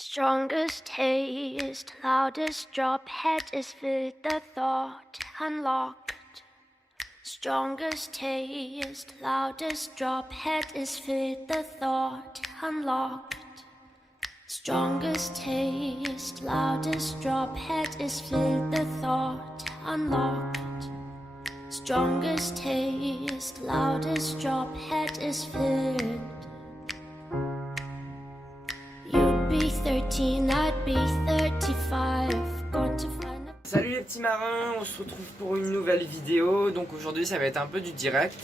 Strongest taste, loudest drop, head is with the thought unlocked. Strongest taste, loudest drop, head is with the thought unlocked. Strongest taste, loudest drop, head is with the thought unlocked. Strongest taste, loudest drop, head is filled. You'd be 13, I'd be 35. Going to find a... Salut les petits marins, on se retrouve pour une nouvelle vidéo. Donc aujourd'hui ça va être un peu du direct.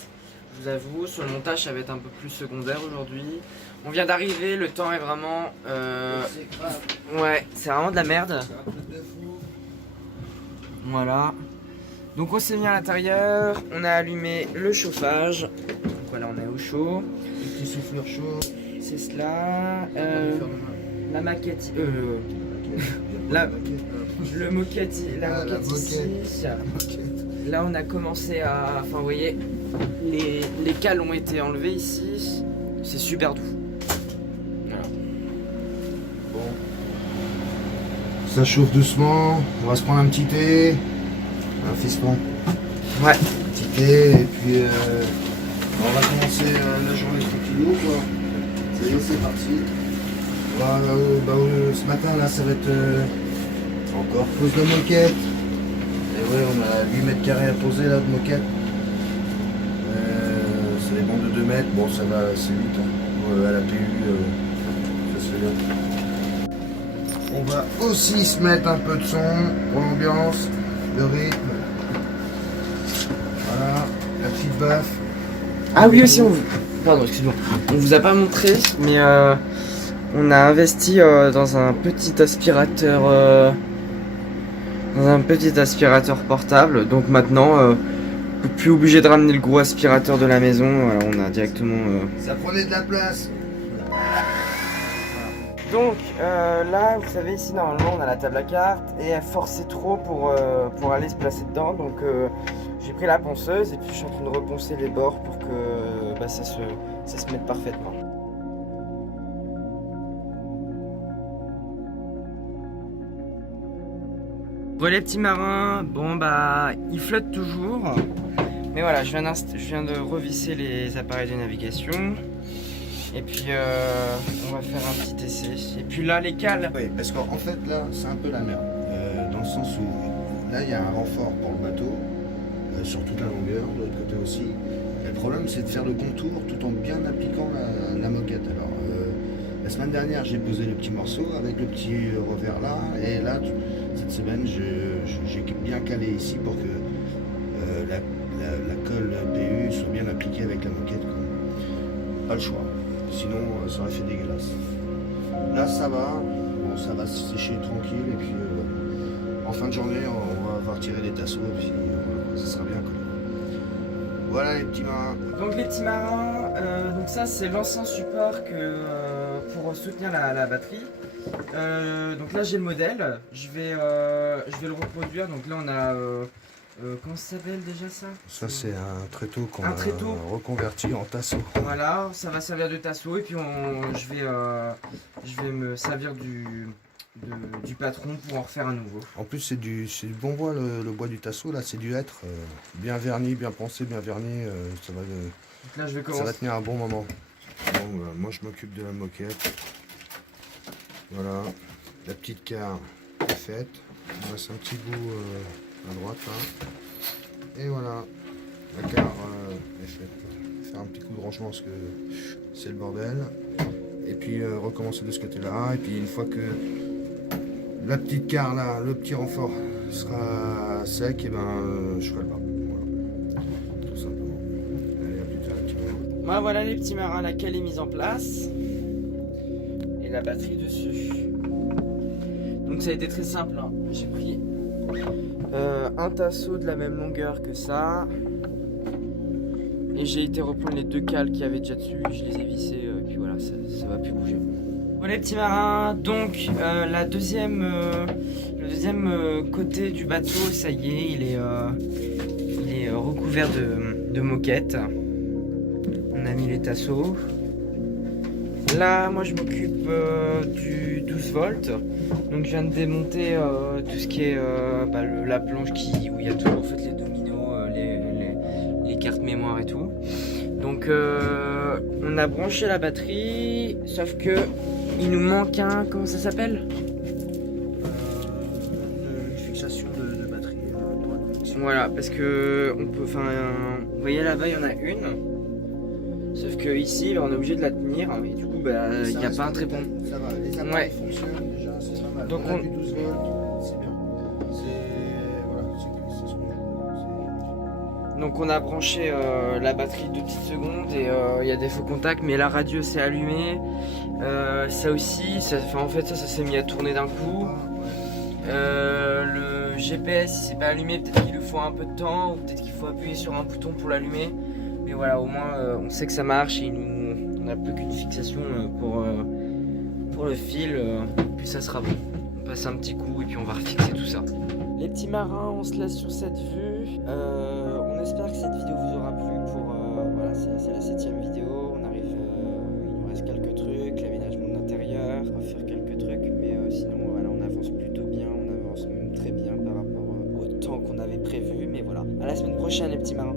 Je vous avoue, sur le montage ça va être un peu plus secondaire aujourd'hui. On vient d'arriver, le temps est vraiment... Ouais, c'est vraiment de la merde. Voilà. Donc on s'est mis à l'intérieur, on a allumé le chauffage. Donc voilà, on est au chaud. Le petit souffleur chaud. C'est cela. La maquette. La moquette ici. Là on a commencé à... Enfin vous voyez, les cales ont été enlevées ici. C'est super doux. Voilà. Bon. Ça chauffe doucement. On va se prendre un petit thé. Un fiston. Ouais. Un petit thé et puis on va commencer la journée tranquillou quoi. Ça y est, c'est parti. Ce matin là ça va être encore pose de moquette. Et ouais, on a 8 mètres carrés à poser là de moquette. C'est des bancs de 2 mètres, bon ça va, c'est vite hein. À la PU, ça se fait bien. On va aussi se mettre un peu de son pour l'ambiance, le rythme. Voilà, la petite baffe. Ah oui aussi Pardon, excuse-moi. On vous a pas montré, mais on a investi dans un petit aspirateur portable. Donc maintenant, plus obligé de ramener le gros aspirateur de la maison. Voilà, on a directement. Ça prenait de la place. Donc là, vous savez, ici normalement on a la table à cartes et elle forçait trop pour aller se placer dedans. Donc j'ai pris la ponceuse et puis je suis en train de reponcer les bords pour que ça se mette parfaitement. Bon les petits marins, bon ils flottent toujours. Mais voilà, je viens de revisser les appareils de navigation. Et puis on va faire un petit essai. Et puis là les cales. Oui, parce qu'en fait là c'est un peu la merde. Dans le sens où là il y a un renfort pour le bateau, sur toute la longueur, de l'autre côté aussi. Et le problème c'est de faire le contour tout en bien appliquant la moquette. Alors la semaine dernière j'ai posé le petit morceau avec le petit revers là. Et là cette semaine j'ai bien calé ici pour que la colle PU soit bien appliquée avec la moquette. Quoi. Pas le choix. Sinon ça aurait fait dégueulasse. Là ça va, bon, ça va se sécher tranquille et puis en fin de journée on va retirer les tasseaux et puis ça sera bien quoi. Voilà les petits marins. Donc les petits marins, donc ça c'est l'ancien support pour soutenir la batterie. Donc là j'ai le modèle, je vais le reproduire. Donc là on a comment ça s'appelle déjà ça? Ça c'est un tréteau qu'on a reconverti en tasseau. Voilà, ça va servir de tasseau et puis je vais me servir du patron pour en refaire un nouveau. En plus c'est du bon bois, le bois du tasseau là, c'est du hêtre, bien verni, bien poncé, bien verni, Donc là je vais commencer. Ça va tenir un bon moment. Bon, moi je m'occupe de la moquette. Voilà, la petite carre est faite. Il reste un petit bout à droite là. Et voilà, la carre est faite. Faire un petit coup de rangement parce que c'est le bordel. Et puis recommencer de ce côté là. Et puis une fois que la petite carre là, le petit renfort sera sec, et je ferai le bas. Voilà, tout simplement. Allez, à plus tard les petits marins. Voilà les petits marins, la cale est mise en place. Et la batterie dessus. Donc ça a été très simple, hein. J'ai pris un tasseau de la même longueur que ça. Et j'ai été reprendre les deux cales qu'il y avait déjà dessus. Je les ai vissées et puis voilà, ça va plus bouger. Voilà les petits marins, donc le deuxième côté du bateau, ça y est, il est recouvert de moquette. On a mis les tasseaux. Là, moi je m'occupe du 12 volts. Donc je viens de démonter tout ce qui est la planche où il y a toujours en fait les dominos, les cartes mémoire et tout. Donc on a branché la batterie, sauf que il nous manque un, comment ça s'appelle? Une fixation de batterie. Voilà, parce que on peut, vous voyez là-bas il y en a une, sauf que ici on est obligé de la tenir et du coup il n'y a pas un très bon. Ça va, les appareils fonctionnent déjà, c'est pas mal. Donc on a du 12 volts, c'est bien. C'est ce qu'on joue. Donc on a branché la batterie 2 petites secondes et il y a des faux contacts, mais la radio s'est allumée. Ça aussi, en fait ça s'est mis à tourner d'un coup. Le GPS il s'est pas allumé, peut-être qu'il lui faut un peu de temps ou peut-être qu'il faut appuyer sur un bouton pour l'allumer. Mais voilà, au moins on sait que ça marche et on n'a plus qu'une fixation pour le fil, puis ça sera bon. On passe un petit coup et puis on va refixer tout ça. Les petits marins, on se laisse sur cette vue. On espère que cette vidéo vous aura plu voilà, c'est la 7ème vidéo. On arrive, il nous reste quelques trucs, l'aménagement de l'intérieur, on va faire quelques trucs, mais sinon voilà, on avance plutôt bien, on avance même très bien par rapport au temps qu'on avait prévu. Mais voilà, à la semaine prochaine les petits marins.